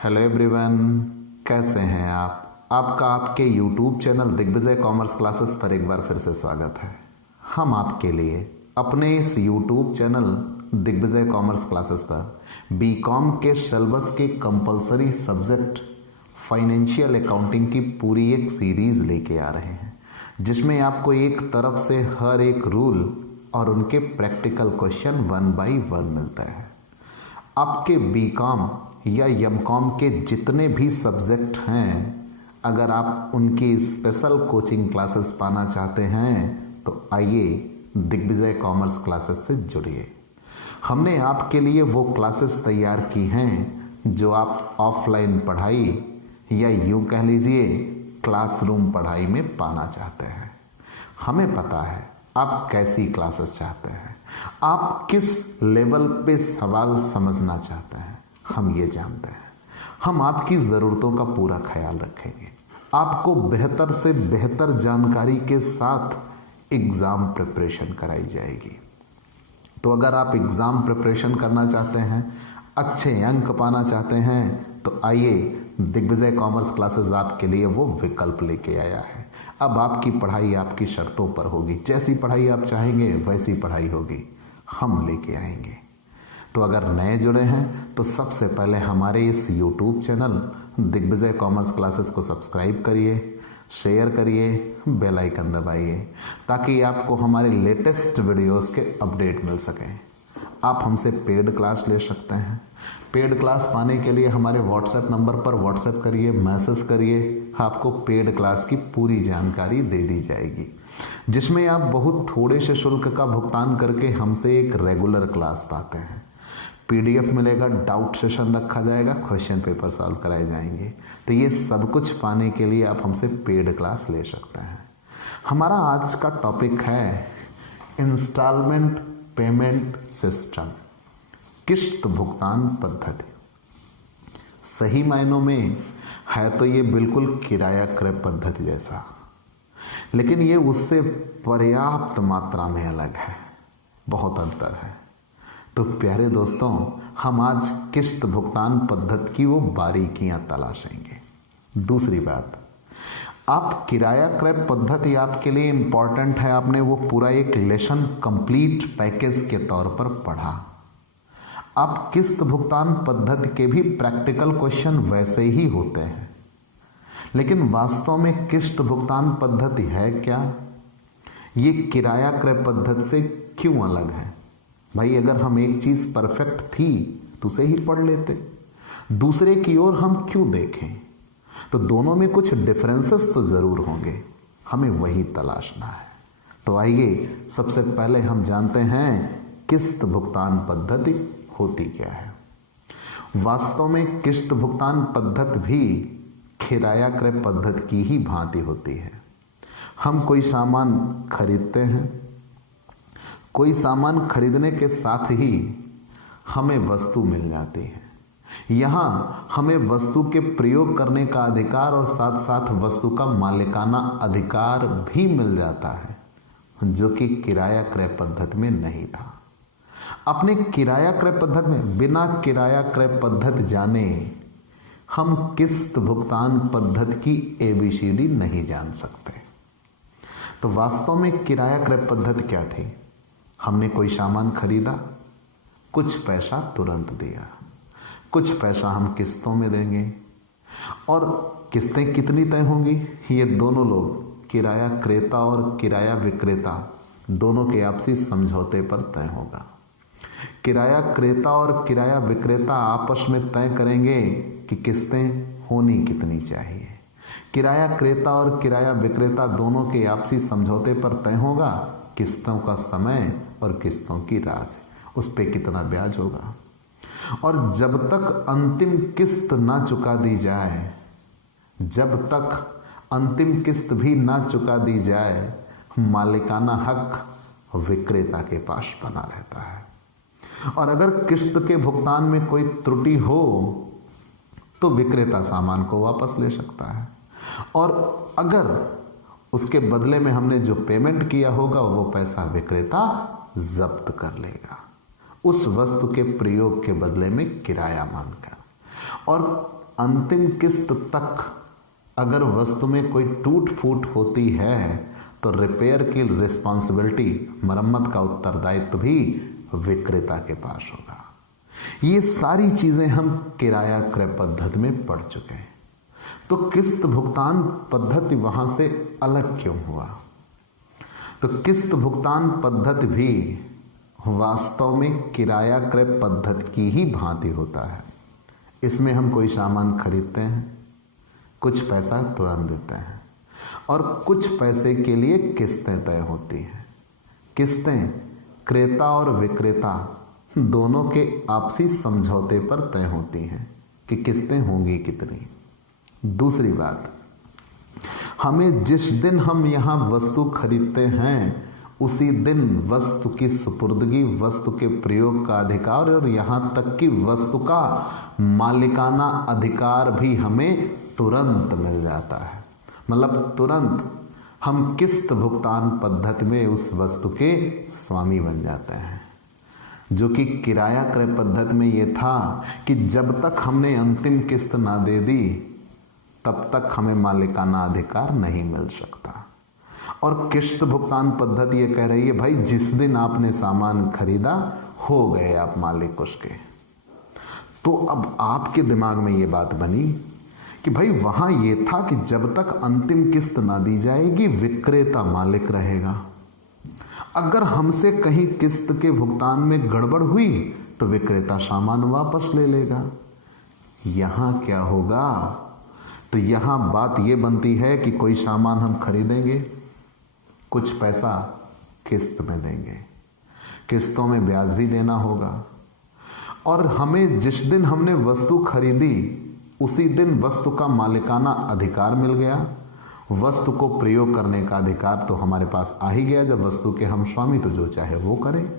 Hello everyone, कैसे हैं आप। आपका आपके YouTube channel Digvijay commerce classes पर एक बार फिर से स्वागत है। हम आपके लिए अपने इस YouTube channel Digvijay commerce classes पर बीकॉम के सिलेबस के कंपलसरी सब्जेक्ट फाइनेंशियल अकाउंटिंग की पूरी एक सीरीज लेके आ रहे हैं, जिसमें आपको एक तरफ से हर एक रूल और उनके प्रैक्टिकल क्वेश्चन 1 बाय 1 मिलता है। आपके बीकॉम या एमकॉम के जितने भी सब्जेक्ट हैं, अगर आप उनकी स्पेशल कोचिंग क्लासेस पाना चाहते हैं तो आइए दिग्विजय कॉमर्स क्लासेस से जुड़िए। हमने आपके लिए वो क्लासेस तैयार की हैं जो आप ऑफलाइन पढ़ाई या यूं कह लीजिए क्लासरूम पढ़ाई में पाना चाहते हैं। हमें पता है आप कैसी क्लासेस चाहते हैं, आप किस लेवल पे सवाल समझना चाहते हैं, हम ये जानते हैं। हम आपकी ज़रूरतों का पूरा ख्याल रखेंगे। आपको बेहतर से बेहतर जानकारी के साथ एग्ज़ाम प्रिपरेशन कराई जाएगी। तो अगर आप एग्ज़ाम प्रिपरेशन करना चाहते हैं, अच्छे अंक पाना चाहते हैं, तो आइए दिग्विजय कॉमर्स क्लासेस आपके लिए वो विकल्प लेके आया है। अब आपकी पढ़ाई आपकी शर्तों पर होगी, जैसी पढ़ाई आप चाहेंगे वैसी पढ़ाई होगी, हम लेके आएंगे। तो अगर नए जुड़े हैं तो सबसे पहले हमारे इस YouTube channel Digvijay commerce classes को सब्सक्राइब करिए, शेयर करिए, बेल आइकन दबाइए, ताकि आपको हमारे लेटेस्ट वीडियोस के अपडेट मिल सकें। आप हमसे पेड क्लास ले सकते हैं। पेड क्लास पाने के लिए हमारे व्हाट्सएप नंबर पर व्हाट्सएप करिए, मैसेज करिए, आपको पेड क्लास की पूरी जानकारी दे दी जाएगी, जिसमें आप बहुत थोड़े से शुल्क का भुगतान करके हमसे एक रेगुलर क्लास पाते हैं। PDF मिलेगा, डाउट सेशन रखा जाएगा, क्वेश्चन पेपर सॉल्व कराए जाएंगे। तो ये सब कुछ पाने के लिए आप हमसे पेड क्लास ले सकते हैं। हमारा आज का टॉपिक है इंस्टॉलमेंट पेमेंट सिस्टम, किस्त भुगतान पद्धति। सही मायनों में है तो ये बिल्कुल किराया क्रय पद्धति जैसा, लेकिन ये उससे पर्याप्त मात्रा में अलग है, बहुत अंतर है। तो प्यारे दोस्तों, हम आज किस्त भुगतान पद्धति की वो बारीकियां तलाशेंगे। दूसरी बात, आप किराया क्रय पद्धति आपके लिए इंपॉर्टेंट है, आपने वो पूरा एक लेसन कंप्लीट पैकेज के तौर पर पढ़ा। आप किस्त भुगतान पद्धति के भी प्रैक्टिकल क्वेश्चन वैसे ही होते हैं, लेकिन वास्तव में किस्त भुगतान पद्धति है क्या, ये किराया क्रय पद्धति से क्यों अलग है। भाई, अगर हम एक चीज परफेक्ट थी तो उसे ही पढ़ लेते, दूसरे की ओर हम क्यों देखें। तो दोनों में कुछ डिफरेंसेस तो जरूर होंगे, हमें वही तलाशना है। तो आइए सबसे पहले हम जानते हैं किस्त भुगतान पद्धति होती क्या है। वास्तव में किस्त भुगतान पद्धति भी किराया क्रय पद्धति की ही भांति होती है। हम कोई सामान खरीदते हैं, कोई सामान खरीदने के साथ ही हमें वस्तु मिल जाती है। यहाँ हमें वस्तु के प्रयोग करने का अधिकार और साथ साथ वस्तु का मालिकाना अधिकार भी मिल जाता है, जो कि किराया क्रय पद्धति में नहीं था। अपने किराया क्रय पद्धति में बिना किराया क्रय पद्धति जाने हम किस्त भुगतान पद्धति की ABCD नहीं जान सकते। तो वास्तव में किराया क्रय पद्धति क्या थी। हमने कोई सामान खरीदा, कुछ पैसा तुरंत दिया, कुछ पैसा हम किस्तों में देंगे, और किस्तें कितनी तय होंगी, ये दोनों लोग किराया क्रेता और किराया विक्रेता दोनों के आपसी समझौते पर तय होगा। किराया क्रेता और किराया विक्रेता आपस में तय करेंगे कि किस्तें होनी कितनी चाहिए। किराया क्रेता और किराया विक्रेता दोनों के आपसी समझौते पर तय होगा किस्तों का समय और किस्तों की राशि, उस पे कितना ब्याज होगा। और जब तक अंतिम किस्त ना चुका दी जाए, जब तक अंतिम किस्त भी ना चुका दी जाए, मालिकाना हक विक्रेता के पास बना रहता है। और अगर किस्त के भुगतान में कोई त्रुटि हो तो विक्रेता सामान को वापस ले सकता है, और अगर उसके बदले में हमने जो पेमेंट किया होगा वो पैसा विक्रेता जब्त कर लेगा, उस वस्तु के प्रयोग के बदले में किराया मानकर। और अंतिम किस्त तक अगर वस्तु में कोई टूट फूट होती है तो रिपेयर की रिस्पॉन्सिबिलिटी, मरम्मत का उत्तरदायित्व भी विक्रेता के पास होगा। ये सारी चीजें हम किराया क्रय पद्धति में पढ़ चुके हैं। तो किस्त भुगतान पद्धति वहां से अलग क्यों हुआ? तो किस्त भुगतान पद्धति भी वास्तव में किराया क्रय पद्धति की ही भांति होता है। इसमें हम कोई सामान खरीदते हैं, कुछ पैसा तुरंत देते हैं और कुछ पैसे के लिए किस्तें तय होती हैं। किस्तें क्रेता और विक्रेता दोनों के आपसी समझौते पर तय होती हैं कि किस्तें होंगी कितनी। दूसरी बात, हमें जिस दिन हम यहां वस्तु खरीदते हैं उसी दिन वस्तु की सुपुर्दगी, वस्तु के प्रयोग का अधिकार और यहां तक कि वस्तु का मालिकाना अधिकार भी हमें तुरंत मिल जाता है। मतलब तुरंत हम किस्त भुगतान पद्धति में उस वस्तु के स्वामी बन जाते हैं। जो कि किराया क्रय पद्धति में यह था कि जब तक हमने अंतिम किस्त ना दे दी तब तक हमें मालिकाना अधिकार नहीं मिल सकता। और किस्त भुगतान पद्धति ये कह रही है भाई जिस दिन आपने सामान खरीदा हो गए आप मालिक उसके। तो अब आपके दिमाग में ये बात बनी कि भाई वहां ये था कि जब तक अंतिम किस्त ना दी जाएगी विक्रेता मालिक रहेगा। अगर हमसे कहीं किस्त के भुगतान में गड़बड़ हुई तो विक्रेता सामान वापस ले लेगा। यहां क्या होगा? तो यहां बात यह बनती है कि कोई सामान हम खरीदेंगे, कुछ पैसा किस्त में देंगे, किस्तों में ब्याज भी देना होगा और हमें जिस दिन हमने वस्तु खरीदी उसी दिन वस्तु का मालिकाना अधिकार मिल गया। वस्तु को प्रयोग करने का अधिकार तो हमारे पास आ ही गया। जब वस्तु के हम स्वामी तो जो चाहे वो करें।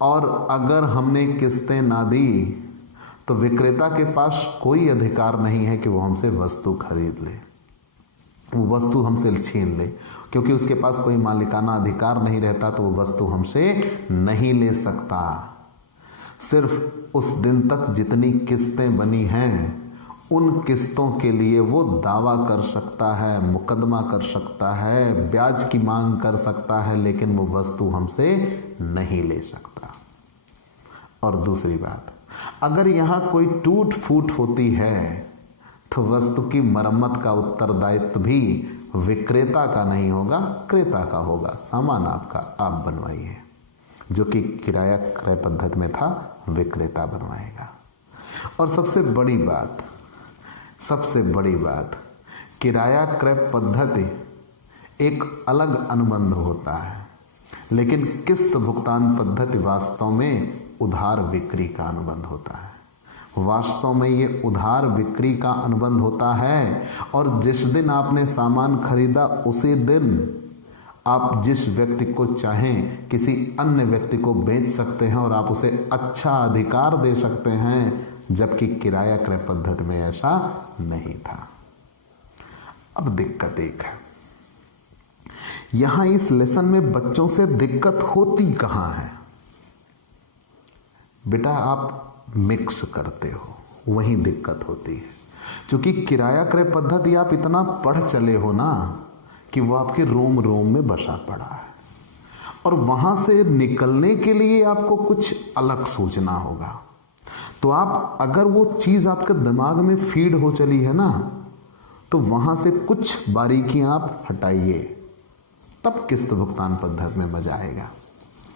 और अगर हमने किस्तें ना दी तो विक्रेता के पास कोई अधिकार नहीं है कि वो हमसे वस्तु खरीद ले, वो वस्तु हमसे छीन ले, क्योंकि उसके पास कोई मालिकाना अधिकार नहीं रहता तो वो वस्तु हमसे नहीं ले सकता। सिर्फ उस दिन तक जितनी किस्तें बनी हैं उन किस्तों के लिए वो दावा कर सकता है, मुकदमा कर सकता है, ब्याज की मांग कर सकता है, लेकिन वो वस्तु हमसे नहीं ले सकता। और दूसरी बात, अगर यहां कोई टूट फूट होती है तो वस्तु की मरम्मत का उत्तरदायित्व भी विक्रेता का नहीं होगा, क्रेता का होगा। सामान आपका आप बनवाइए, जो कि किराया क्रय पद्धति में था विक्रेता बनवाएगा। और सबसे बड़ी बात किराया क्रय पद्धति एक अलग अनुबंध होता है, लेकिन किस्त भुगतान पद्धति वास्तव में उधार बिक्री का अनुबंध होता है। वास्तव में ये उधार बिक्री का अनुबंध होता है और जिस दिन आपने सामान खरीदा उसी दिन आप जिस व्यक्ति को चाहें किसी अन्य व्यक्ति को बेच सकते हैं और आप उसे अच्छा अधिकार दे सकते हैं, जबकि किराया क्रय पद्धति में ऐसा नहीं था। अब दिक्कत एक है, यहां इस लेसन में बच्चों से दिक्कत होती कहां है? बेटा आप मिक्स करते हो, वहीं दिक्कत होती है। क्योंकि किराया क्रय पद्धति आप इतना पढ़ चले हो ना कि वो आपके रोम रोम में बसा पड़ा है और वहां से निकलने के लिए आपको कुछ अलग सोचना होगा। तो आप अगर वो चीज आपके दिमाग में फीड हो चली है ना तो वहां से कुछ बारीकियां आप हटाइए, तब किस्त भुगतान पद्धति में मजा आएगा।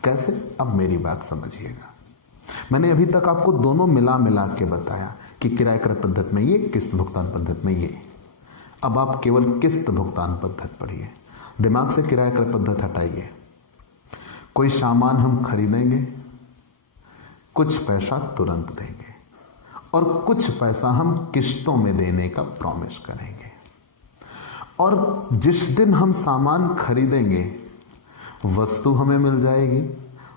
कैसे? अब मेरी बात समझिएगा। मैंने अभी तक आपको दोनों मिला के बताया कि किराया क्रय पद्धति में ये, किस्त भुगतान पद्धति में ये। अब आप केवल किस्त भुगतान पद्धति पढ़िए, दिमाग से किराया क्रय पद्धति हटाइए। कोई सामान हम खरीदेंगे, कुछ पैसा तुरंत देंगे और कुछ पैसा हम किस्तों में देने का प्रॉमिस करेंगे। और जिस दिन हम सामान खरीदेंगे वस्तु हमें मिल जाएगी,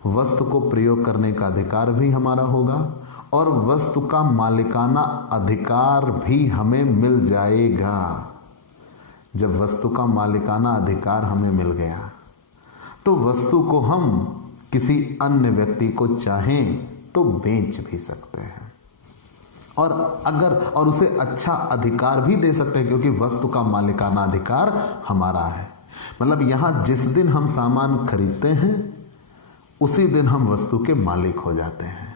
वस्तु को प्रयोग करने का अधिकार भी हमारा होगा और वस्तु का मालिकाना अधिकार भी हमें मिल जाएगा। जब वस्तु का मालिकाना अधिकार हमें मिल गया तो वस्तु को हम किसी अन्य व्यक्ति को चाहें तो बेच भी सकते हैं। और उसे अच्छा अधिकार भी दे सकते हैं, क्योंकि वस्तु का मालिकाना अधिकार हमारा है। मतलब यहां जिस दिन हम सामान खरीदते हैं उसी दिन हम वस्तु के मालिक हो जाते हैं,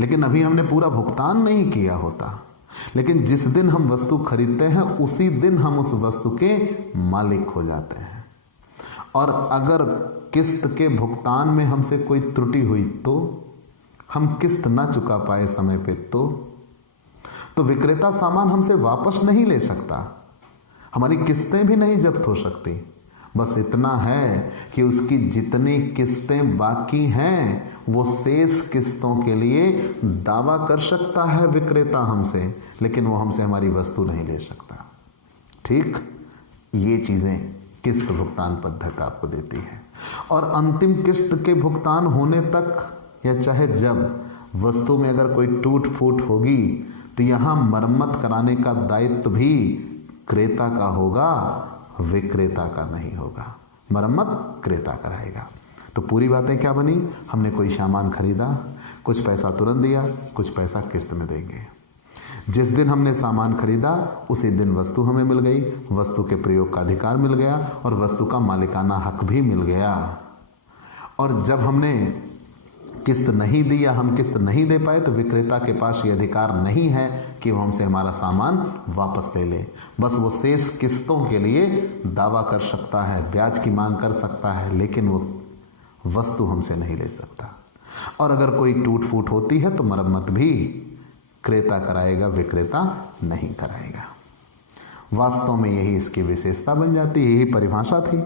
लेकिन अभी हमने पूरा भुगतान नहीं किया होता। लेकिन जिस दिन हम वस्तु खरीदते हैं उसी दिन हम उस वस्तु के मालिक हो जाते हैं। और अगर किस्त के भुगतान में हमसे कोई त्रुटि हुई, तो हम किस्त ना चुका पाए समय पे, तो विक्रेता सामान हमसे वापस नहीं ले सकता, हमारी किस्तें भी नहीं जब्त हो सकती। बस इतना है कि उसकी जितनी किस्तें बाकी हैं वो शेष किस्तों के लिए दावा कर सकता है विक्रेता हमसे, लेकिन वो हमसे हमारी वस्तु नहीं ले सकता। ठीक, ये चीजें किस्त भुगतान पद्धति आपको देती है। और अंतिम किस्त के भुगतान होने तक या चाहे जब वस्तु में अगर कोई टूट फूट होगी तो यहां मरम्मत कराने का दायित्व भी क्रेता का होगा, विक्रेता का नहीं होगा। मरम्मत क्रेता कराएगा। तो पूरी बातें क्या बनी? हमने कोई सामान खरीदा, कुछ पैसा तुरंत दिया, कुछ पैसा किस्त में देंगे। जिस दिन हमने सामान खरीदा उसी दिन वस्तु हमें मिल गई, वस्तु के प्रयोग का अधिकार मिल गया और वस्तु का मालिकाना हक भी मिल गया। और जब हमने किस्त नहीं दी या हम किस्त नहीं दे पाए तो विक्रेता के पास ये अधिकार नहीं है कि वो हमसे हमारा सामान वापस ले ले। बस वो शेष किस्तों के लिए दावा कर सकता है, ब्याज की मांग कर सकता है, लेकिन वो वस्तु हमसे नहीं ले सकता। और अगर कोई टूट फूट होती है तो मरम्मत भी क्रेता कराएगा, विक्रेता नहीं कराएगा। वास्तव में यही इसकी विशेषता बन जाती है, यही परिभाषा थी।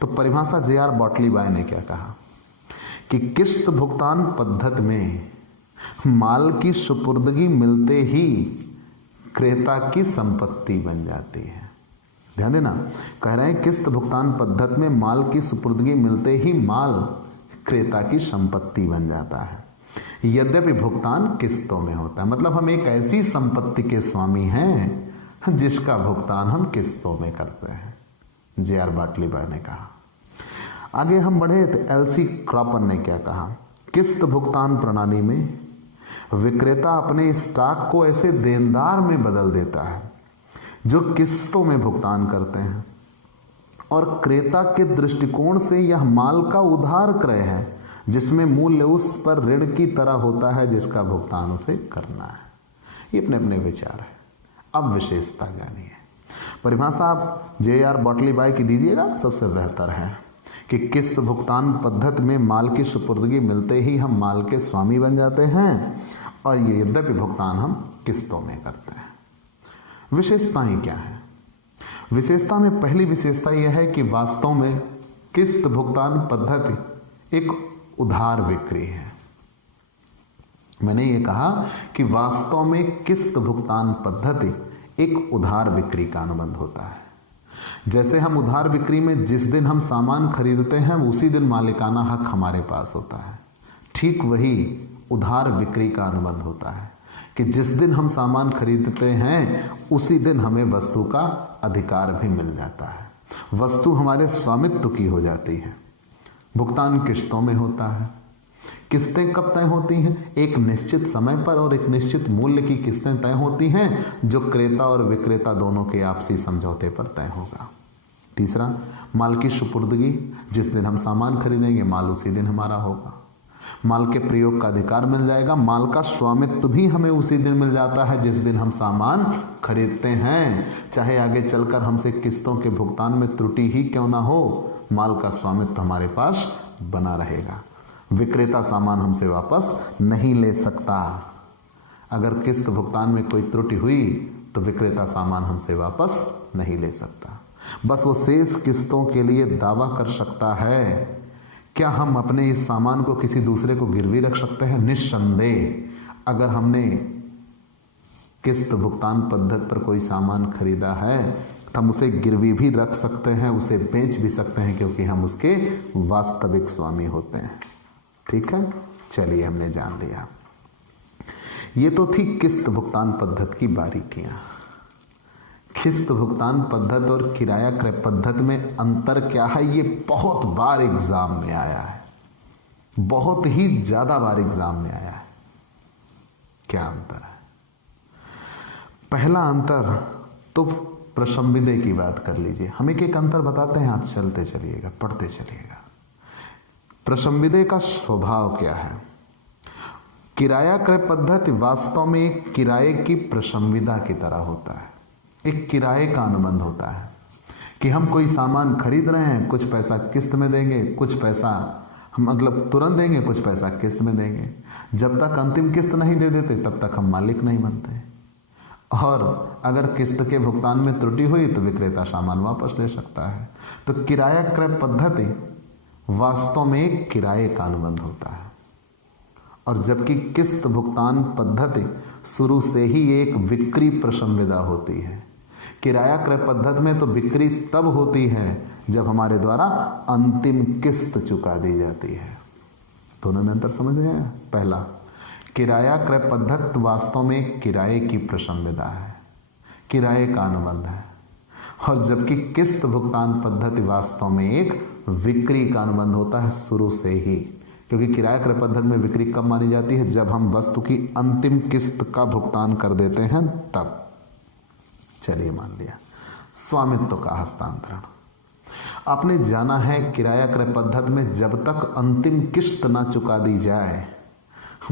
तो परिभाषा जे.आर. बॉटलीबाय ने क्या कहा कि किस्त भुगतान पद्धति में माल की सुपुर्दगी मिलते ही क्रेता की संपत्ति बन जाती है। ध्यान देना, कह रहे हैं किस्त भुगतान पद्धति में माल की सुपुर्दगी मिलते ही माल क्रेता की संपत्ति बन जाता है, यद्यपि भुगतान किस्तों में होता है। मतलब हम एक ऐसी संपत्ति के स्वामी हैं जिसका भुगतान हम किस्तों में करते हैं, जे.आर. बॉटलीबाय ने कहा। आगे हम बढ़े तो एल.सी. क्रॉपर ने क्या कहा? किस्त भुगतान प्रणाली में विक्रेता अपने स्टॉक को ऐसे देनदार में बदल देता है जो किस्तों में भुगतान करते हैं, और क्रेता के दृष्टिकोण से यह माल का उधार क्रय है जिसमें मूल्य उस पर ऋण की तरह होता है जिसका भुगतान उसे करना है। ये अपने अपने विचार है। अब विशेषता जानिए। परिभाषा आप जे.आर. बॉटलीबाय की दीजिएगा, सबसे बेहतर है कि किस्त भुगतान पद्धति में माल की सुपुर्दगी मिलते ही हम माल के स्वामी बन जाते हैं, और ये यद्यपि भुगतान हम किस्तों में करते हैं। विशेषताएं क्या है? विशेषता में पहली विशेषता यह है कि वास्तव में किस्त भुगतान पद्धति एक उधार बिक्री है। मैंने ये कहा कि वास्तव में किस्त भुगतान पद्धति एक उधार बिक्री का अनुबंध होता है। जैसे हम उधार बिक्री में जिस दिन हम सामान खरीदते हैं उसी दिन मालिकाना हक हमारे पास होता है, ठीक वही उधार बिक्री का अनुबंध होता है कि जिस दिन हम सामान खरीदते हैं उसी दिन हमें वस्तु का अधिकार भी मिल जाता है, वस्तु हमारे स्वामित्व की हो जाती है। भुगतान किस्तों में होता है। किस्तें कब तय होती हैं? एक निश्चित समय पर और एक निश्चित मूल्य की किस्तें तय होती हैं जो क्रेता और विक्रेता दोनों के आपसी समझौते पर तय होगा। तीसरा, माल की सुपुर्दगी, जिस दिन हम सामान खरीदेंगे माल उसी दिन हमारा होगा। माल के प्रयोग का अधिकार मिल जाएगा, माल का स्वामित्व भी हमें उसी दिन मिल जाता है जिस दिन हम सामान खरीदते हैं। चाहे आगे चलकर हमसे किस्तों के भुगतान में त्रुटि ही क्यों ना हो, माल का स्वामित्व हमारे पास बना रहेगा। विक्रेता सामान हमसे वापस नहीं ले सकता। अगर किस्त भुगतान में कोई त्रुटि हुई तो विक्रेता सामान हमसे वापस नहीं ले सकता, बस वो शेष किस्तों के लिए दावा कर सकता है। क्या हम अपने इस सामान को किसी दूसरे को गिरवी रख सकते हैं? निस्संदेह। अगर हमने किस्त भुगतान पद्धति पर कोई सामान खरीदा है तो हम उसे गिरवी भी रख सकते हैं, उसे बेच भी सकते हैं, क्योंकि हम उसके वास्तविक स्वामी होते हैं। ठीक है, चलिए हमने जान लिया। ये तो थी किस्त भुगतान पद्धति की बारीकियां। किस्त भुगतान पद्धति और किराया क्रय पद्धति में अंतर क्या है, ये बहुत बार एग्जाम में आया है, बहुत ही ज्यादा बार एग्जाम में आया है। क्या अंतर है? पहला अंतर तो प्रशंविदे की बात कर लीजिए। हम एक एक अंतर बताते हैं, आप चलते चलिएगा, पढ़ते चलिएगा। प्रशंविदे का स्वभाव क्या है? किराया क्रय पद्धति वास्तव में एक किराए की प्रशंविदा की तरह होता है। एक किराए का अनुबंध होता है कि हम कोई सामान खरीद रहे हैं, कुछ पैसा किस्त में देंगे, कुछ पैसा हम मतलब तुरंत देंगे, कुछ पैसा किस्त में देंगे। जब तक अंतिम किस्त नहीं दे देते तब तक हम मालिक नहीं बनते, और अगर किस्त के भुगतान में त्रुटि हुई तो विक्रेता सामान वापस ले सकता है। तो किराया क्रय पद्धति वास्तव में एक किराए का अनुबंध होता है, और जबकि किस्त भुगतान पद्धति शुरू से ही एक बिक्री प्रशंविदा होती है। किराया क्रय पद्धति में तो बिक्री तब होती है जब हमारे द्वारा अंतिम किस्त चुका दी जाती है। दोनों में अंतर समझ रहे हैं? पहला, किराया क्रय पद्धति वास्तव में किराए की प्रशंविदा है, किराए का अनुबंध है, और जबकि किस्त भुगतान पद्धति वास्तव में एक बिक्री का अनुबंध होता है शुरू से ही। क्योंकि किराया क्रय पद्धति में बिक्री कब मानी जाती है? जब हम वस्तु की अंतिम किस्त का भुगतान कर देते हैं तब। चलिए मान लिया। स्वामित्व का हस्तांतरण, आपने जाना है किराया क्रय पद्धति में जब तक अंतिम किस्त ना चुका दी जाए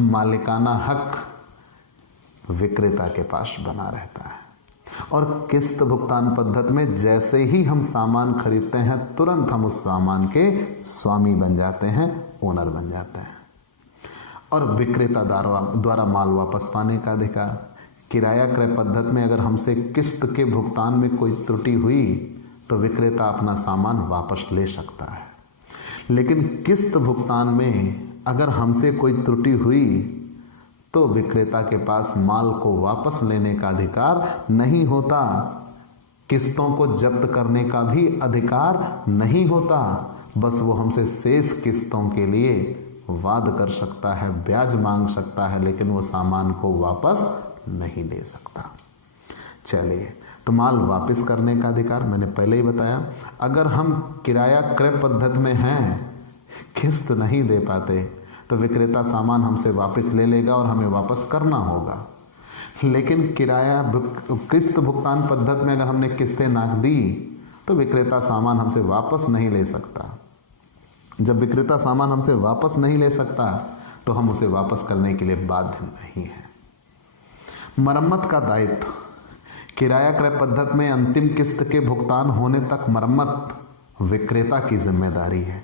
मालिकाना हक विक्रेता के पास बना रहता है, और किस्त भुगतान पद्धति में जैसे ही हम सामान खरीदते हैं तुरंत हम उस सामान के स्वामी बन जाते हैं, ओनर बन जाते हैं। और विक्रेता द्वारा माल वापस पाने का अधिकार। किराया क्रय पद्धति में अगर हमसे किस्त के भुगतान में कोई त्रुटि हुई तो विक्रेता अपना सामान वापस ले सकता है, लेकिन किस्त भुगतान में अगर हमसे कोई त्रुटि हुई तो विक्रेता के पास माल को वापस लेने का अधिकार नहीं होता, किस्तों को जब्त करने का भी अधिकार नहीं होता। बस वो हमसे शेष किस्तों के लिए वाद कर सकता है, ब्याज मांग सकता है, लेकिन वो सामान को वापस नहीं ले सकता। चलिए, तो माल वापस करने का अधिकार मैंने पहले ही बताया। अगर हम किराया क्रय पद्धति में हैं, किस्त नहीं दे पाते, तो विक्रेता सामान हमसे वापस ले लेगा और हमें वापस करना होगा। लेकिन किस्त भुगतान पद्धति में अगर हमने किस्तें नाक दी तो विक्रेता सामान हमसे वापस नहीं ले सकता। जब विक्रेता सामान हमसे वापस नहीं ले सकता तो हम उसे वापस करने के लिए बाध्य नहीं है। मरम्मत का दायित्व, किराया क्रय पद्धति में अंतिम किस्त के भुगतान होने तक मरम्मत विक्रेता की जिम्मेदारी है,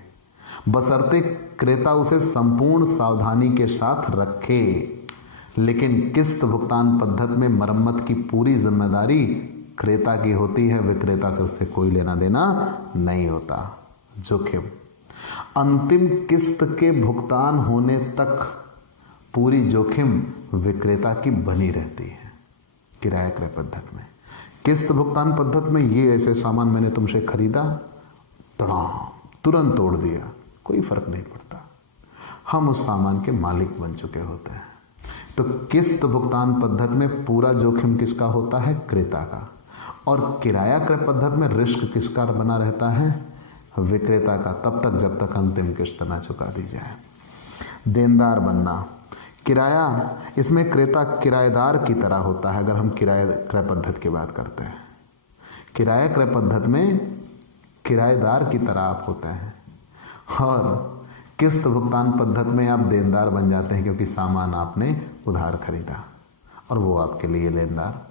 बशर्ते क्रेता उसे संपूर्ण सावधानी के साथ रखे। लेकिन किस्त भुगतान पद्धति में मरम्मत की पूरी जिम्मेदारी क्रेता की होती है, विक्रेता से उससे कोई लेना देना नहीं होता। जोखिम, अंतिम किस्त के भुगतान होने तक पूरी जोखिम विक्रेता की बनी रहती है। किराया क्रय पद्धति में, किस्त भुगतान पद्धति में ये ऐसे सामान मैंने तुमसे खरीदा, तुरंत तोड़ दिया, कोई फर्क नहीं पड़ता, हम उस सामान के मालिक बन चुके होते हैं। तो किस्त भुगतान पद्धति में पूरा जोखिम किसका होता है? क्रेता का। और किराया क्रय पद्धति में रिस्क किसका बना रहता है? विक्रेता का, तब तक जब तक अंतिम किस्त ना चुका दी जाए। देनदार बनना, किराया, इसमें क्रेता किराएदार की तरह होता है। अगर हम किराया क्रय पद्धति की बात करते हैं, किराया क्रय पद्धति में किराएदार की तरह आप होते हैं, और किस्त भुगतान पद्धति में आप देनदार बन जाते हैं, क्योंकि सामान आपने उधार खरीदा और वो आपके लिए लेनदार।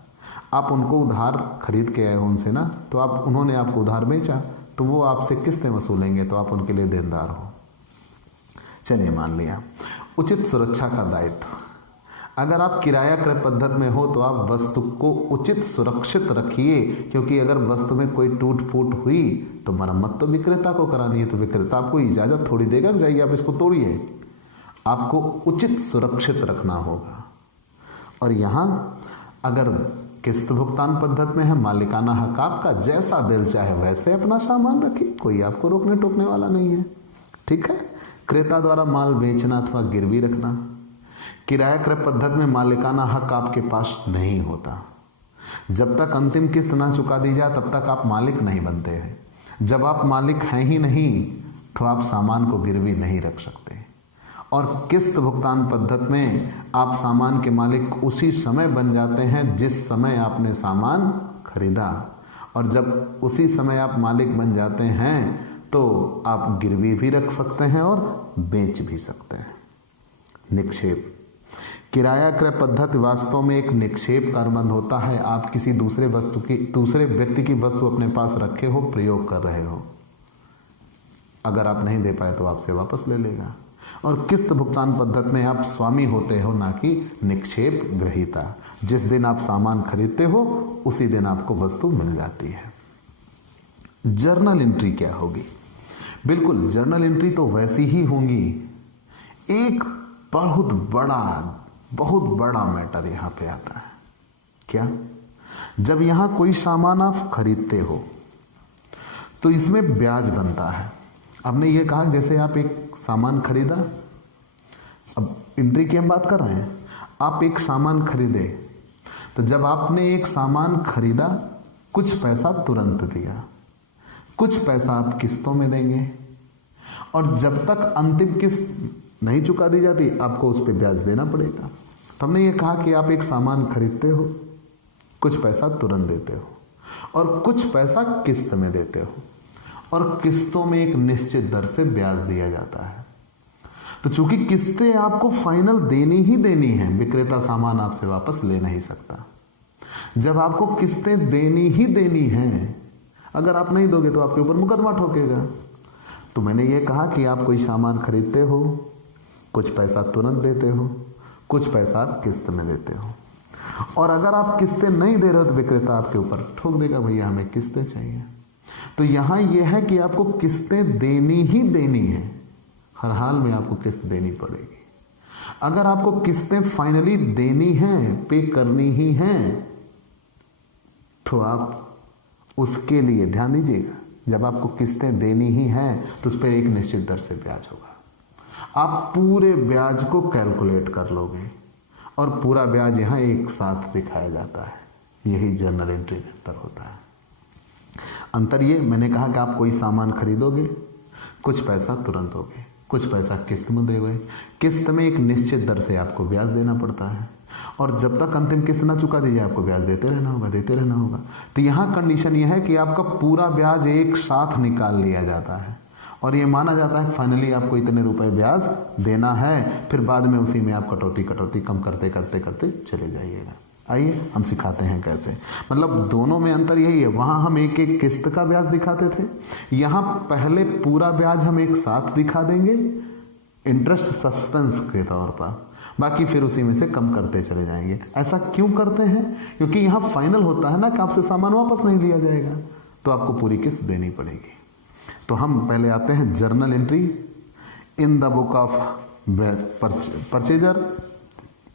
आप उनको उधार खरीद के आए हो उनसे ना, तो उन्होंने आपको उधार बेचा तो वो आपसे किस्तें वसूलेंगे, तो आप उनके लिए देनदार हो। चलिए मान लिया। उचित सुरक्षा का दायित्व, अगर आप किराया क्रय पद्धति में हो तो आप वस्तु को उचित सुरक्षित रखिए, क्योंकि अगर वस्तु में कोई टूट फूट हुई तो मरम्मत तो विक्रेता को करानी है, तो विक्रेता आपको इजाजत थोड़ी देगा कि जाइए आप इसको तोड़िए। आपको उचित सुरक्षित रखना होगा। और यहाँ अगर किस्त भुगतान पद्धति में है, मालिकाना हक आपका, जैसा दिल चाहे वैसे अपना सामान रखिए, कोई आपको रोकने टोकने वाला नहीं है। ठीक है। क्रेता द्वारा माल बेचना अथवा गिरवी रखना, किराया क्रय पद्धति में मालिकाना हक आपके पास नहीं होता। जब तक अंतिम किस्त ना चुका दी जाए तब तक आप मालिक नहीं बनते हैं। जब आप मालिक हैं ही नहीं तो आप सामान को गिरवी नहीं रख सकते। और किस्त भुगतान पद्धति में आप सामान के मालिक उसी समय बन जाते हैं जिस समय आपने सामान खरीदा, और जब उसी समय आप मालिक बन जाते हैं तो आप गिरवी भी रख सकते हैं और बेच भी सकते हैं। निक्षेप, किराया क्रय पद्धति वास्तव में एक निक्षेप का अनुबंध होता है। आप किसी दूसरे व्यक्ति की वस्तु अपने पास रखे हो, प्रयोग कर रहे हो, अगर आप नहीं दे पाए तो आपसे वापस ले लेगा। और किस्त भुगतान पद्धति में आप स्वामी होते हो, ना कि निक्षेप ग्रहीता। जिस दिन आप सामान खरीदते हो उसी दिन आपको वस्तु मिल जाती है। जर्नल एंट्री क्या होगी? बिल्कुल, जर्नल एंट्री तो वैसी ही होंगी। एक बहुत बड़ा मैटर यहां पे आता है। क्या? जब यहां कोई सामान आप खरीदते हो तो इसमें ब्याज बनता है। आपने ये कहा जैसे आप एक सामान खरीदा, अब एंट्री की हम बात कर रहे हैं। आप एक सामान खरीदे, तो जब आपने एक सामान खरीदा, कुछ पैसा तुरंत दिया, कुछ पैसा आप किस्तों में देंगे, और जब तक अंतिम किस्त नहीं चुका दी जाती आपको उस पर ब्याज देना पड़ेगा। तो हमने ये कहा कि आप एक सामान खरीदते हो, कुछ पैसा तुरंत देते हो और कुछ पैसा किस्त में देते हो, और किस्तों में एक निश्चित दर से ब्याज दिया जाता है। तो चूंकि किस्तें आपको फाइनल देनी ही देनी है, विक्रेता सामान आपसे वापस ले नहीं सकता। जब आपको किस्तें देनी ही देनी है, अगर आप नहीं दोगे तो आपके ऊपर मुकदमा ठोकेगा। तो मैंने ये कहा कि आप कोई सामान खरीदते हो, कुछ पैसा तुरंत देते हो, कुछ पैसा आप किस्त में देते हो, और अगर आप किस्तें नहीं दे रहे हो तो विक्रेता आपके ऊपर ठोक देगा, भैया हमें किस्तें चाहिए। तो यहां यह है कि आपको किस्तें देनी ही देनी है, हर हाल में आपको किस्त देनी पड़ेगी। अगर आपको किस्तें फाइनली देनी है, पे करनी ही हैं, तो आप उसके लिए ध्यान दीजिएगा, जब आपको किस्तें देनी ही हैं तो उस पर एक निश्चित दर से ब्याज होगा। आप पूरे ब्याज को कैलकुलेट कर लोगे और पूरा ब्याज यहां एक साथ दिखाया जाता है। यही जर्नल एंट्री में अंतर होता है। अंतर ये, मैंने कहा कि आप कोई सामान खरीदोगे, कुछ पैसा तुरंत दोगे, कुछ पैसा किस्त में दोगे। किस्त में एक निश्चित दर से आपको ब्याज देना पड़ता है, और जब तक अंतिम किस्त ना चुका दीजिए आपको ब्याज देते रहना होगा। तो यहाँ कंडीशन यह है कि आपका पूरा ब्याज एक साथ निकाल लिया जाता है, और ये माना जाता है कि फाइनली आपको इतने रुपए ब्याज देना है, फिर बाद में उसी में आप कटौती कम करते चले जाइएगा। आइए हम सिखाते हैं कैसे। मतलब दोनों में अंतर यही है, वहां हम एक एक किस्त का ब्याज दिखाते थे, यहां पहले पूरा ब्याज हम एक साथ दिखा देंगे इंटरेस्ट सस्पेंस के तौर पर, बाकी फिर उसी में से कम करते चले जाएंगे। ऐसा क्यों करते हैं? क्योंकि यहां फाइनल होता है ना कि आपसे सामान वापस नहीं लिया जाएगा, तो आपको पूरी किस्त देनी पड़ेगी। तो हम पहले आते हैं journal entry in the book of purchaser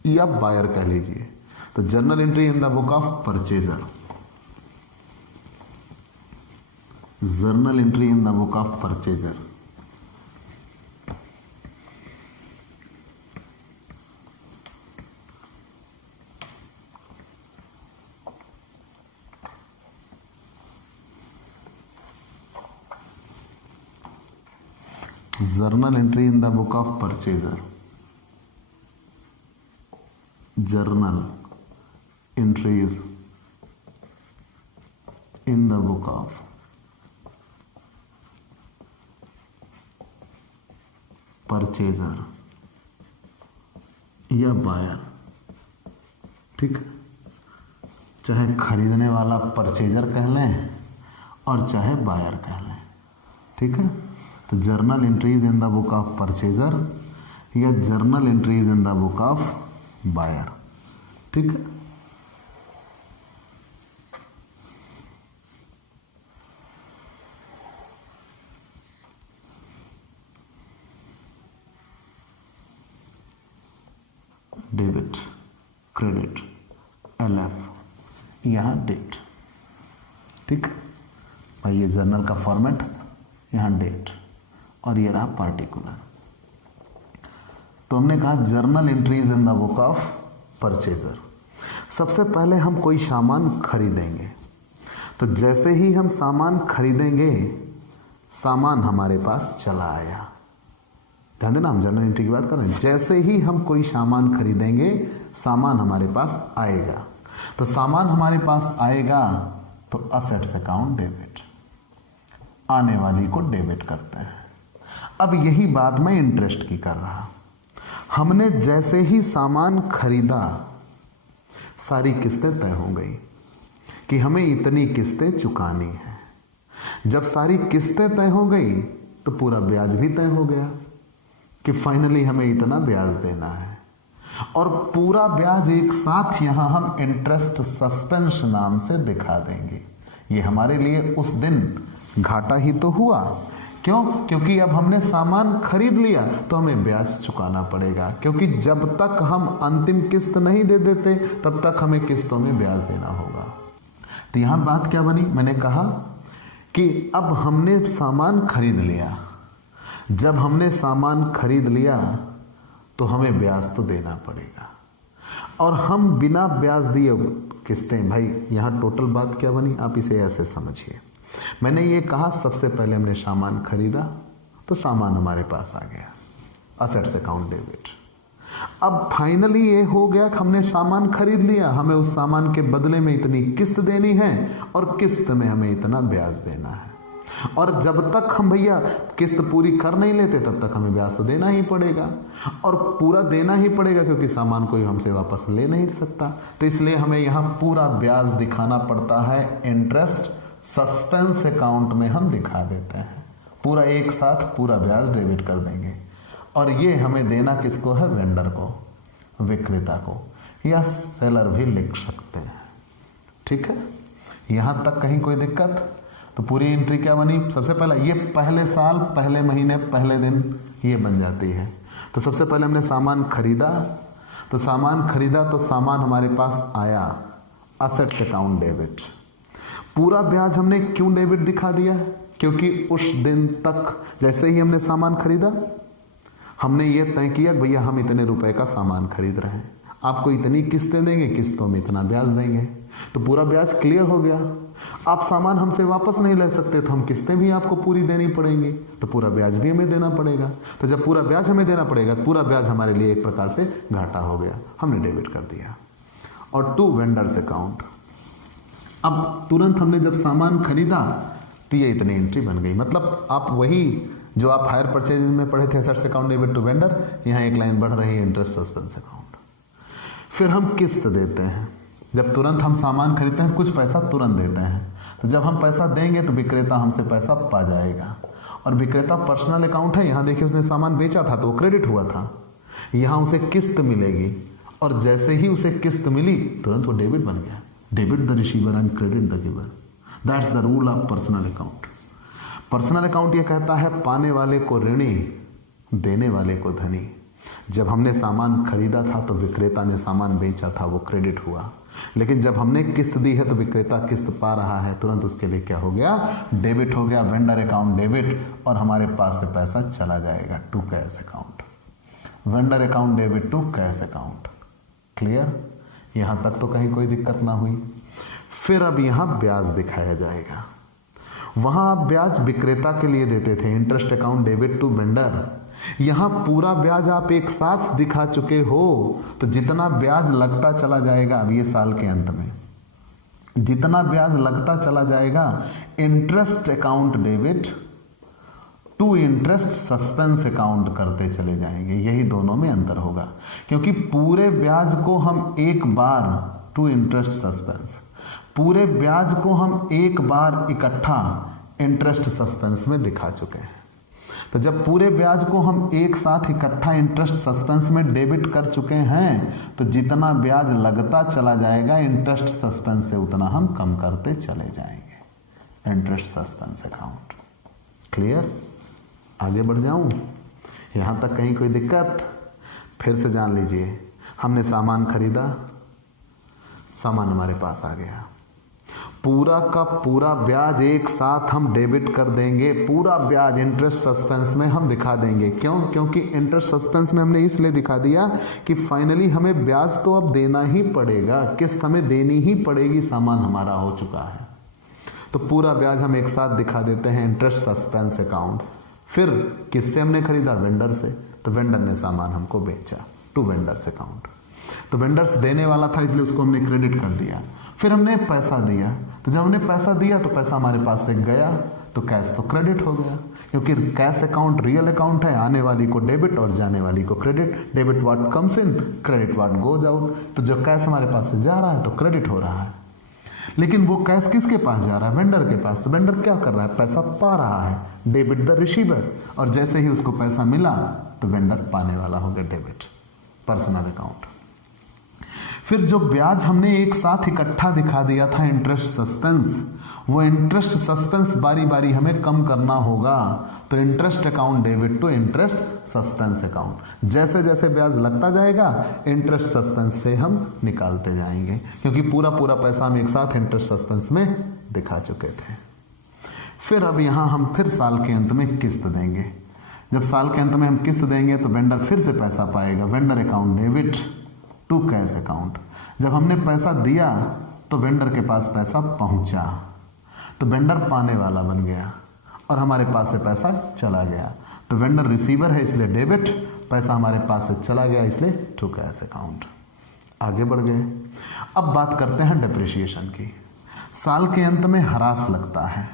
या बायर कह लीजिए। तो journal entry in the book of purchaser, journal entry in the book of purchaser. Journal entry in the book of purchaser, journal entries in the book of purchaser या buyer. ठीक है, चाहे खरीदने वाला परचेजर कह लें और चाहे बायर कह लें। ठीक है, तो journal entries in the book of purchaser या journal entries in the book of buyer. ठीक है, डेबिट, क्रेडिट, LF, यहां डेट। ठीक भाई, ये जर्नल का फॉर्मेट, यहां डेट, और ये रहा पार्टिकुलर। तो हमने कहा journal entries in the book of purchaser. सबसे पहले हम कोई सामान खरीदेंगे, तो जैसे ही हम सामान खरीदेंगे, सामान हमारे पास चला आया, ध्यान देना, हम जर्नल एंट्री की बात कर रहे हैं। जैसे ही हम कोई सामान खरीदेंगे, सामान हमारे पास आएगा, तो सामान हमारे पास आएगा तो असेट्स अकाउंट डेबिट, आने वाली को डेबिट करते हैं। अब यही बात मैं इंटरेस्ट की कर रहा। हमने जैसे ही सामान खरीदा, सारी किस्तें तय हो गई कि हमें इतनी किस्तें चुकानी है। जब सारी किस्तें तय हो गई तो पूरा ब्याज भी तय हो गया कि फाइनली हमें इतना ब्याज देना है, और पूरा ब्याज एक साथ यहां हम इंटरेस्ट सस्पेंस नाम से दिखा देंगे। ये हमारे लिए उस दिन घाटा ही तो हुआ। क्यों? क्योंकि अब हमने सामान खरीद लिया तो हमें ब्याज चुकाना पड़ेगा, क्योंकि जब तक हम अंतिम किस्त नहीं दे देते तब तक हमें किस्तों में ब्याज देना होगा। तो यहां बात क्या बनी? मैंने कहा कि अब हमने सामान खरीद लिया। जब हमने सामान खरीद लिया तो हमें ब्याज तो देना पड़ेगा, और हम बिना ब्याज दिए किस्तें, भाई यहां टोटल बात क्या बनी, आप इसे ऐसे समझिए। मैंने ये कहा सबसे पहले हमने सामान खरीदा तो सामान हमारे पास आ गया, असेट्स अकाउंट डेबिट। अब फाइनली ये हो गया कि हमने सामान खरीद लिया, हमें उस सामान के बदले में इतनी किस्त देनी है और किस्त में हमें इतना ब्याज देना है, और जब तक हम भैया किस्त पूरी कर नहीं लेते तब तक हमें ब्याज तो देना ही पड़ेगा, और पूरा देना ही पड़ेगा क्योंकि सामान कोई हमसे वापस ले नहीं सकता। तो इसलिए हमें यहाँ पूरा ब्याज दिखाना पड़ता है, इंटरेस्ट सस्पेंस अकाउंट में हम दिखा देते हैं, पूरा एक साथ पूरा ब्याज डेबिट कर देंगे। और ये हमें देना किसको है? वेंडर को, विक्रेता को, या सेलर भी लिख सकते हैं। ठीक है, यहां तक कहीं कोई दिक्कत? तो पूरी एंट्री क्या बनी? सबसे पहला ये पहले साल, पहले महीने, पहले दिन ये बन जाती है। तो सबसे पहले हमने सामान खरीदा, तो सामान खरीदा तो सामान हमारे पास आया, असेट्स अकाउंट डेबिट। पूरा ब्याज हमने क्यों डेबिट दिखा दिया? क्योंकि उस दिन तक जैसे ही हमने सामान खरीदा, हमने ये तय किया भैया हम इतने रुपए का सामान खरीद रहे हैं, आपको इतनी किस्तें देंगे, किस्तों में इतना ब्याज देंगे। तो पूरा ब्याज क्लियर हो गया। आप सामान हमसे वापस नहीं ले सकते तो हम किस्तें भी आपको पूरी देनी पड़ेंगी, तो पूरा ब्याज भी हमें देना पड़ेगा। तो जब पूरा ब्याज हमें देना पड़ेगा, पूरा ब्याज हमारे लिए एक प्रकार से घाटा हो गया, हमने डेबिट कर दिया। और टू वेंडर्स अकाउंट, अब तुरंत हमने जब सामान खरीदा तो ये इतनी एंट्री बन गई। मतलब आप वही जो आप हायर परचेज में पढ़े थे, assets account debit to vendor, यहाँ एक लाइन बढ़ रही है, इंटरेस्ट सस्पेंस अकाउंट। फिर हम किस्त देते हैं। जब तुरंत हम सामान खरीदते हैं कुछ पैसा तुरंत देते हैं, तो जब हम पैसा देंगे तो विक्रेता हमसे पैसा पा जाएगा, और विक्रेता पर्सनल अकाउंट है। यहाँ देखिए उसने सामान बेचा था तो वो क्रेडिट हुआ था, यहाँ उसे किस्त मिलेगी, और जैसे ही उसे किस्त मिली तुरंत वो डेबिट बन गया। Debit the receiver and credit the giver, that's the rule of personal account. Personal account ये कहता है पाने वाले को ऋणी, देने वाले को धनी। जब हमने सामान खरीदा था तो विक्रेता ने सामान बेचा था, वो क्रेडिट हुआ, लेकिन जब हमने किस्त दी है तो विक्रेता किस्त पा रहा है, तुरंत उसके लिए क्या हो गया? डेबिट हो गया, वेंडर अकाउंट डेबिट, और हमारे पास से पैसा चला जाएगा to cash account. Vendor account debit to cash account. Clear? यहां तक तो कहीं कोई दिक्कत ना हुई। फिर अब यहां ब्याज दिखाया जाएगा। वहां आप ब्याज विक्रेता के लिए देते थे, interest account debit to vendor. यहां पूरा ब्याज आप एक साथ दिखा चुके हो, तो जितना ब्याज लगता चला जाएगा अब ये साल के अंत में, जितना ब्याज लगता चला जाएगा, interest account debit to interest suspense account करते चले जाएंगे। यही दोनों में अंतर होगा, क्योंकि पूरे ब्याज को हम एक बार, टू इंटरेस्ट सस्पेंस, पूरे ब्याज को हम एक बार इकट्ठा इंटरेस्ट सस्पेंस में दिखा चुके हैं। तो जब पूरे ब्याज को हम एक साथ इकट्ठा इंटरेस्ट सस्पेंस में डेबिट कर चुके हैं, तो जितना ब्याज लगता चला जाएगा इंटरेस्ट सस्पेंस से, उतना हम कम करते चले जाएंगे। Interest suspense account. क्लियर? आगे बढ़ जाऊं? यहां तक कहीं कोई दिक्कत? फिर से जान लीजिए, हमने सामान खरीदा, सामान हमारे पास आ गया, पूरा का पूरा ब्याज एक साथ हम डेबिट कर देंगे। पूरा ब्याज इंटरेस्ट सस्पेंस में हम दिखा देंगे। क्यों? क्योंकि इंटरेस्ट सस्पेंस में हमने इसलिए दिखा दिया कि फाइनली हमें ब्याज तो अब देना ही पड़ेगा, किस्त हमें देनी ही पड़ेगी, सामान हमारा हो चुका है। तो पूरा ब्याज हम एक साथ दिखा देते हैं, इंटरेस्ट सस्पेंस अकाउंट। फिर किससे हमने खरीदा? वेंडर से। तो वेंडर ने सामान हमको बेचा, टू वेंडर्स अकाउंट। तो वेंडर्स देने वाला था इसलिए उसको हमने क्रेडिट कर दिया। फिर हमने पैसा दिया, तो जब हमने पैसा दिया तो पैसा हमारे पास से गया, तो कैश तो क्रेडिट हो गया, क्योंकि कैश अकाउंट रियल अकाउंट है, आने वाली को डेबिट और जाने वाली को credit. Debit what comes in, credit what goes out. तो जो कैश हमारे पास से जा रहा है तो क्रेडिट हो रहा है, लेकिन वो कैश किसके पास जा रहा है? वेंडर के पास। तो वेंडर क्या कर रहा है? पैसा पा रहा है, डेबिट द रिसीवर, और जैसे ही उसको पैसा मिला तो वेंडर पाने वाला हो गया, डेबिट, पर्सनल अकाउंट। फिर जो ब्याज हमने एक साथ इकट्ठा दिखा दिया था, इंटरेस्ट सस्पेंस, वो इंटरेस्ट सस्पेंस बारी बारी हमें कम करना होगा। तो interest account debit to interest suspense account. जैसे जैसे ब्याज लगता जाएगा इंटरेस्ट सस्पेंस से हम निकालते जाएंगे, क्योंकि पूरा पूरा पैसा हम एक साथ इंटरेस्ट सस्पेंस में दिखा चुके थे। फिर अब यहां हम फिर साल के अंत में किस्त देंगे। जब साल के अंत में हम किस्त देंगे तो वेंडर फिर से पैसा पाएगा, vendor account debit to cash account. जब हमने पैसा दिया तो वेंडर के पास पैसा पहुंचा, तो वेंडर पाने वाला बन गया और हमारे पास से पैसा चला गया। तो वेंडर रिसीवर है इसलिए डेबिट, पैसा हमारे पास से चला गया इसलिए टू कैश अकाउंट। आगे बढ़ गए। अब बात करते हैं डेप्रिसिएशन की। साल के अंत में ह्रास लगता है।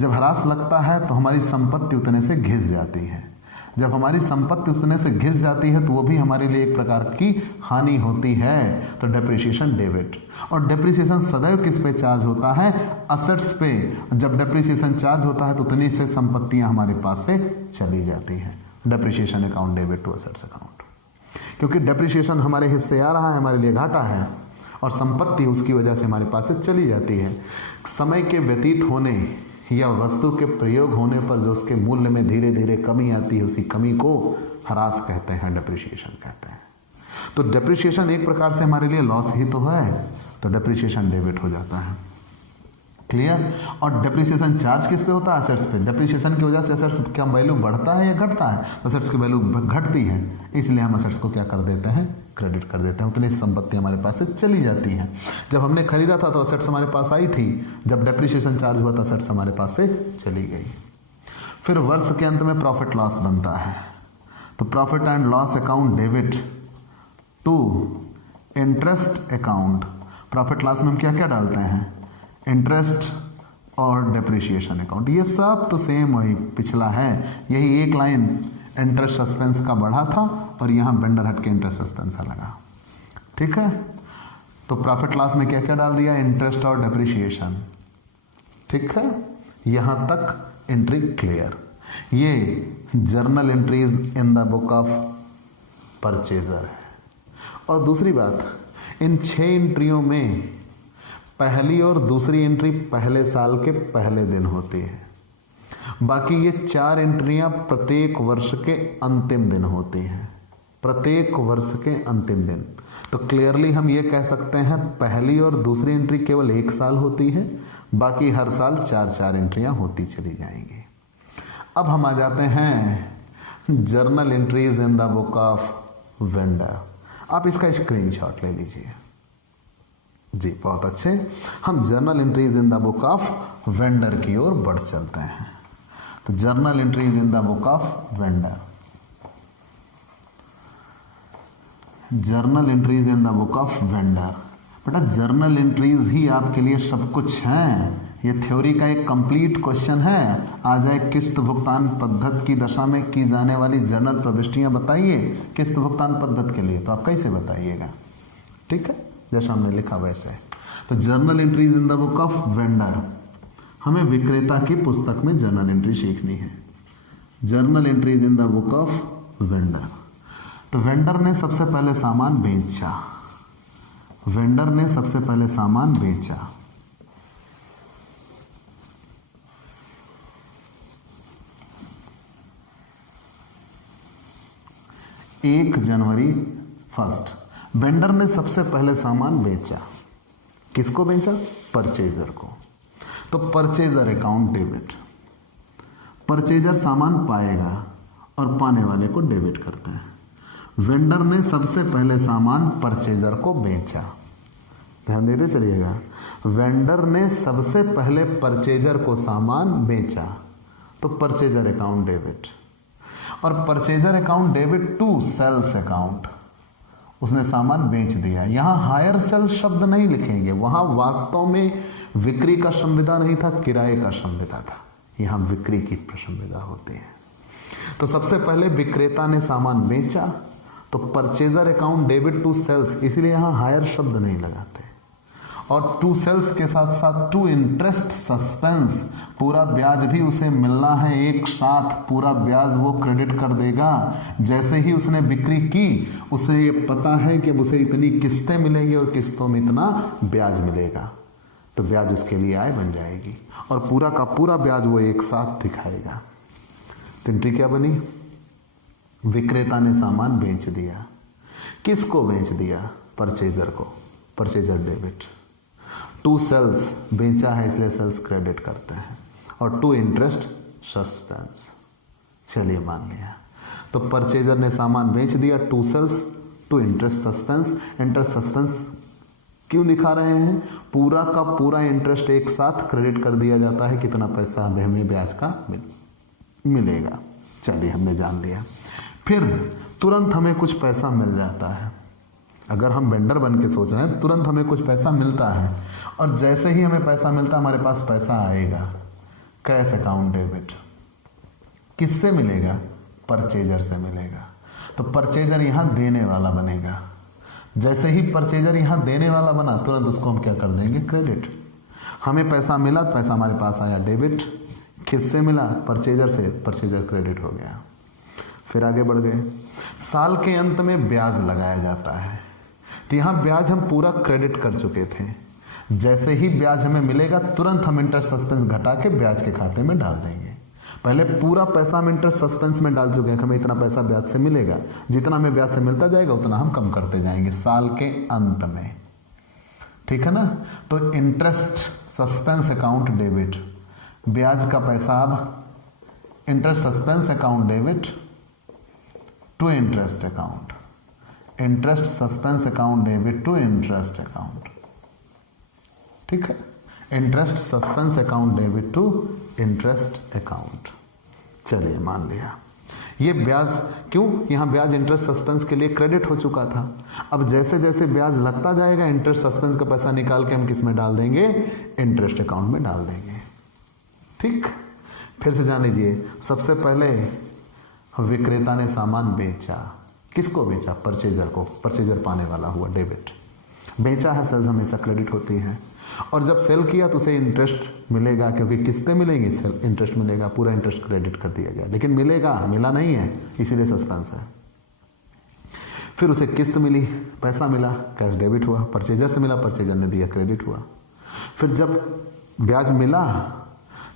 जब ह्रास लगता है तो हमारी संपत्ति उतने से घिस जाती है। जब हमारी संपत्ति उतने से घिस जाती है तो वो भी हमारे लिए एक प्रकार की हानि होती है। तो डेप्रिसिएशन डेबिट। और डेप्रिसिएशन सदैव किस पे चार्ज होता है? असेट्स पे। जब डेप्रिसिएशन चार्ज होता है तो उतनी से संपत्तियां हमारे पास से चली जाती हैं। Depreciation account debit to assets account. क्योंकि डेप्रिसिएशन हमारे हिस्से आ रहा है, हमारे लिए घाटा है, और संपत्ति उसकी वजह से हमारे पास से चली जाती है। समय के व्यतीत होने या वस्तु के प्रयोग होने पर जो उसके मूल्य में धीरे धीरे कमी आती है, उसी कमी को ह्रास कहते हैं, डेप्रिसिएशन कहते हैं। तो डेप्रिसिएशन एक प्रकार से हमारे लिए लॉस ही तो है, तो डेप्रिसिएशन डेबिट हो जाता है। क्लियर? और डेप्रिसिएशन चार्ज किस पे होता है? असेट्स पे। डेप्रिसिएशन की वजह से असेट्स का वैल्यू बढ़ता है या घटता है? असेट्स की वैल्यू घटती है, इसलिए हम असेट्स को क्या कर देते हैं? क्रेडिट कर देते हैं। उतनी संपत्ति हमारे पास से चली जाती हैं। जब हमने खरीदा था तो असेट्स हमारे पास आई थी, जब डेप्रिसिएशन चार्ज हुआ तो असेट्स हमारे पास से चली गई। फिर वर्ष के अंत में प्रॉफिट लॉस बनता है। तो profit and loss account debit to interest account. Profit loss में हम क्या क्या डालते हैं? इंटरेस्ट और डेप्रिसिएशन अकाउंट। ये सब तो सेम वही पिछला है, यही एक लाइन इंटरेस्ट सस्पेंस का बढ़ा था और यहां वेंडर हट के इंटरेस्ट सस्पेंस लगा। ठीक है? तो प्रॉफिट लॉस में क्या क्या डाल दिया? इंटरेस्ट और डेप्रिसिएशन। ठीक है? यहां तक एंट्री क्लियर। ये journal entries in the book of purchaser है। और दूसरी बात, इन 6 एंट्रियों में पहली और दूसरी एंट्री पहले साल के पहले दिन होती है। बाकी ये 4 एंट्रियां प्रत्येक वर्ष के अंतिम दिन होती हैं। प्रत्येक वर्ष के अंतिम दिन। तो क्लियरली हम ये कह सकते हैं पहली और दूसरी एंट्री केवल 1 साल होती है, बाकी हर साल 4-4 एंट्रियां होती चली जाएंगी। अब हम आ जाते हैं journal entries in the book of vendor. आप इसका स्क्रीनशॉट ले लीजिए जी। बहुत अच्छे। हम journal entries in the book of vendor की ओर बढ़ चलते हैं। तो journal entries in the book of vendor. Journal entries in the book of vendor. बेटा जर्नल एंट्रीज ही आपके लिए सब कुछ हैं। ये थ्योरी का एक कंप्लीट क्वेश्चन है। आ जाए किस्त भुगतान पद्धति की दशा में की जाने वाली जर्नल प्रविष्टियां बताइए किस्त भुगतान पद्धति के लिए, तो आप कैसे बताइएगा? ठीक है, जैसा हमने लिखा वैसे। तो journal entries in the book of vendor, हमें विक्रेता की पुस्तक में जर्नल एंट्री सीखनी है। Journal entries in the book of vendor. तो वेंडर ने सबसे पहले सामान बेचा। वेंडर ने सबसे पहले सामान बेचा। एक जनवरी 1 वेंडर ने सबसे पहले सामान बेचा। किसको बेचा? परचेजर को। तो परचेजर अकाउंट डेबिट। परचेजर सामान पाएगा और पाने वाले को डेबिट करते हैं। वेंडर ने सबसे पहले सामान परचेजर को बेचा। ध्यान देते चलिएगा। वेंडर ने सबसे पहले परचेजर को सामान बेचा, तो परचेजर अकाउंट डेबिट। और purchaser account debit to sales account, उसने सामान बेच दिया। यहां हायर सेल्स शब्द नहीं लिखेंगे, वहां वास्तव में बिक्री का संविदा नहीं था, किराए का संविदा था। यहां बिक्री की संविदा होती है। तो सबसे पहले विक्रेता ने सामान बेचा, तो purchaser account debit to sales, इसलिए यहां हायर शब्द नहीं लगाते। और टू सेल्स के साथ साथ टू इंटरेस्ट सस्पेंस, पूरा ब्याज भी उसे मिलना है एक साथ, पूरा ब्याज वो क्रेडिट कर देगा। जैसे ही उसने बिक्री की, उसे ये पता है कि अब उसे इतनी किस्तें मिलेंगी और किस्तों में इतना ब्याज मिलेगा, तो ब्याज उसके लिए आय बन जाएगी और पूरा का पूरा ब्याज वो एक साथ दिखाएगा। तो एंट्री क्या बनी? विक्रेता ने सामान बेच दिया। किसको बेच दिया? परचेजर को, परचेजर डेबिट। टू सेल्स, बेचा है इसलिए सेल्स क्रेडिट करते हैं, और टू इंटरेस्ट सस्पेंस। चलिए मान लिया, तो परचेजर ने सामान बेच दिया, to sales, to interest suspense. Interest suspense क्यों दिखा रहे हैं? पूरा का पूरा इंटरेस्ट एक साथ क्रेडिट कर दिया जाता है, कितना पैसा हमें ब्याज का मिलेगा। चलिए हमने जान लिया। फिर तुरंत हमें कुछ पैसा मिल जाता है। अगर हम वेंडर बन के सोच रहे हैं, तुरंत हमें कुछ पैसा मिलता है, और जैसे ही हमें पैसा मिलता है हमारे पास पैसा आएगा। कैश अकाउंट डेबिट किससे मिलेगा? परचेजर से मिलेगा। तो परचेजर यहां देने वाला बनेगा। जैसे ही परचेजर यहां देने वाला बना, तुरंत उसको हम क्या कर देंगे? क्रेडिट। हमें पैसा मिला, पैसा हमारे पास आया, डेबिट। किससे मिला? परचेजर से, परचेजर क्रेडिट हो गया। फिर आगे बढ़ गए। साल के अंत में ब्याज लगाया जाता है, तो यहां ब्याज हम पूरा क्रेडिट कर चुके थे। जैसे ही ब्याज हमें मिलेगा, तुरंत हम इंटरेस्ट सस्पेंस घटा के ब्याज के खाते में डाल देंगे। पहले पूरा पैसा हम इंटरेस्ट सस्पेंस में डाल चुके हैं, हमें इतना पैसा ब्याज से मिलेगा। जितना हमें ब्याज से मिलता जाएगा उतना हम कम करते जाएंगे साल के अंत में। ठीक है ना? तो इंटरेस्ट सस्पेंस अकाउंट डेबिट, ब्याज का पैसा अब interest suspense account debit to interest account, interest suspense account debit to interest account. ठीक है? Interest suspense account debit to interest account. चलिए मान लिया। ये ब्याज क्यों? यहां ब्याज इंटरेस्ट सस्पेंस के लिए क्रेडिट हो चुका था। अब जैसे जैसे ब्याज लगता जाएगा, इंटरेस्ट सस्पेंस का पैसा निकाल के हम किस में डाल देंगे? इंटरेस्ट अकाउंट में डाल देंगे। ठीक? फिर से जान लीजिए। सबसे पहले विक्रेता ने सामान बेचा। किसको बेचा? परचेजर को। परचेजर पाने वाला हुआ डेबिट। बेचा है, सेल्स हमेशा क्रेडिट होती है। और जब सेल किया तो उसे इंटरेस्ट मिलेगा, क्योंकि किस्तें मिलेंगी, सेल इंटरेस्ट मिलेगा, पूरा इंटरेस्ट क्रेडिट कर दिया गया। लेकिन मिलेगा, मिला नहीं है, इसीलिए सस्पेंस है। फिर उसे किस्त मिली, पैसा मिला, कैश डेबिट हुआ। परचेजर से मिला, परचेजर ने दिया, क्रेडिट हुआ। फिर जब ब्याज मिला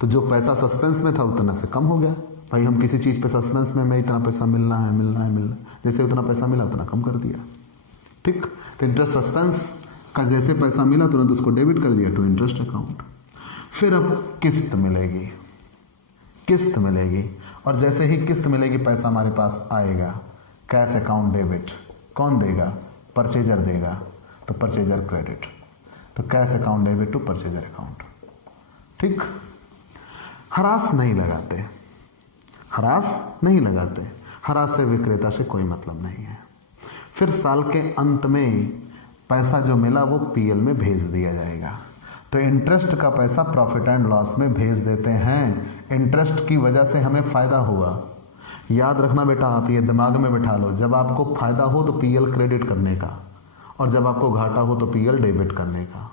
तो जो पैसा सस्पेंस में था उतना से कम हो गया। भाई हम किसी चीज पे सस्पेंस में, मैं इतना पैसा मिलना है, जैसे उतना पैसा मिला उतना कम कर दिया। ठीक? तो इंटरेस्ट सस्पेंस का जैसे पैसा मिला तुरंत उसको डेबिट कर दिया टू इंटरेस्ट अकाउंट। फिर अब किस्त मिलेगी, किस्त मिलेगी, और जैसे ही किस्त मिलेगी पैसा हमारे पास आएगा। कैश अकाउंट डेबिट कौन देगा? परचेजर देगा, तो परचेजर क्रेडिट। तो cash account debit to purchaser account. ठीक? हरास नहीं लगाते, हरास नहीं लगाते। हरास से विक्रेता से कोई मतलब नहीं है। फिर साल के अंत में पैसा जो मिला वो पीएल में भेज दिया जाएगा। तो इंटरेस्ट का पैसा प्रॉफिट एंड लॉस में भेज देते हैं। इंटरेस्ट की वजह से हमें फायदा हुआ। याद रखना बेटा, आप ये दिमाग में बैठा लो, जब आपको फायदा हो तो पीएल क्रेडिट करने का, और जब आपको घाटा हो तो पीएल डेबिट करने का।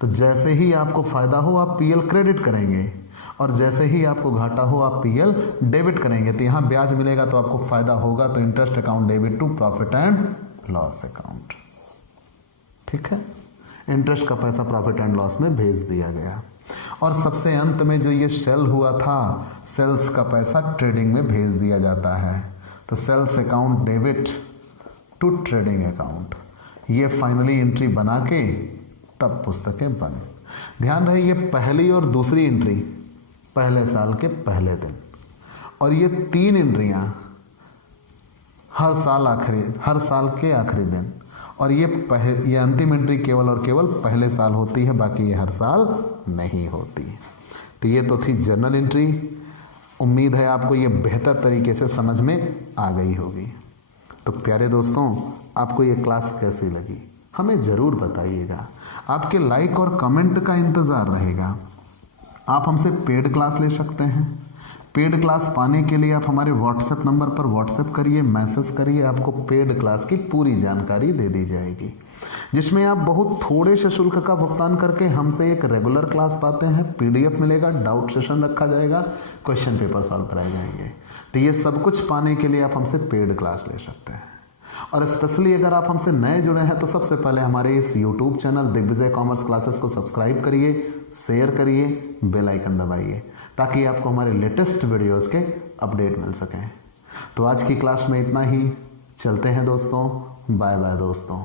तो जैसे ही आपको फायदा हो आप पीएल क्रेडिट करेंगे, और जैसे ही आपको घाटा हो आप पीएल डेबिट करेंगे। तो यहां ब्याज मिलेगा तो आपको फायदा होगा, तो interest account debit to profit and loss account. ठीक है? इंटरेस्ट का पैसा प्रॉफिट एंड लॉस में भेज दिया गया। और सबसे अंत में जो ये सेल हुआ था, सेल्स का पैसा ट्रेडिंग में भेज दिया जाता है। तो sales account debit to trading account. ये फाइनली एंट्री बना के तब पुस्तकें बन। ध्यान रहे, ये पहली और दूसरी एंट्री पहले साल के पहले दिन, और ये 3 एंट्रियां हर साल के आखिरी दिन, और ये अंतिम एंट्री केवल और केवल पहले साल होती है, बाकी ये हर साल नहीं होती। तो ये तो थी जर्नल एंट्री। उम्मीद है आपको ये बेहतर तरीके से समझ में आ गई होगी। तो प्यारे दोस्तों, आपको ये क्लास कैसी लगी हमें ज़रूर बताइएगा। आपके लाइक और कमेंट का इंतज़ार रहेगा। आप हमसे पेड क्लास ले सकते हैं। पेड क्लास पाने के लिए आप हमारे व्हाट्सएप नंबर पर व्हाट्सएप करिए, मैसेज करिए, आपको पेड क्लास की पूरी जानकारी दे दी जाएगी, जिसमें आप बहुत थोड़े से शुल्क का भुगतान करके हमसे एक रेगुलर क्लास पाते हैं। पीडीएफ मिलेगा, डाउट सेशन रखा जाएगा, क्वेश्चन पेपर सॉल्व कराए जाएंगे। तो ये सब कुछ पाने के लिए आप हमसे पेड क्लास ले सकते हैं। और स्पेशली अगर आप हमसे नए जुड़े हैं तो सबसे पहले हमारे इस YouTube channel Digvijay commerce classes को सब्सक्राइब करिए, शेयर करिए, बेल आइकन दबाइए, ताकि आपको हमारे लेटेस्ट वीडियोस के अपडेट मिल सकें। तो आज की क्लास में इतना ही। चलते हैं दोस्तों, बाय बाय दोस्तों।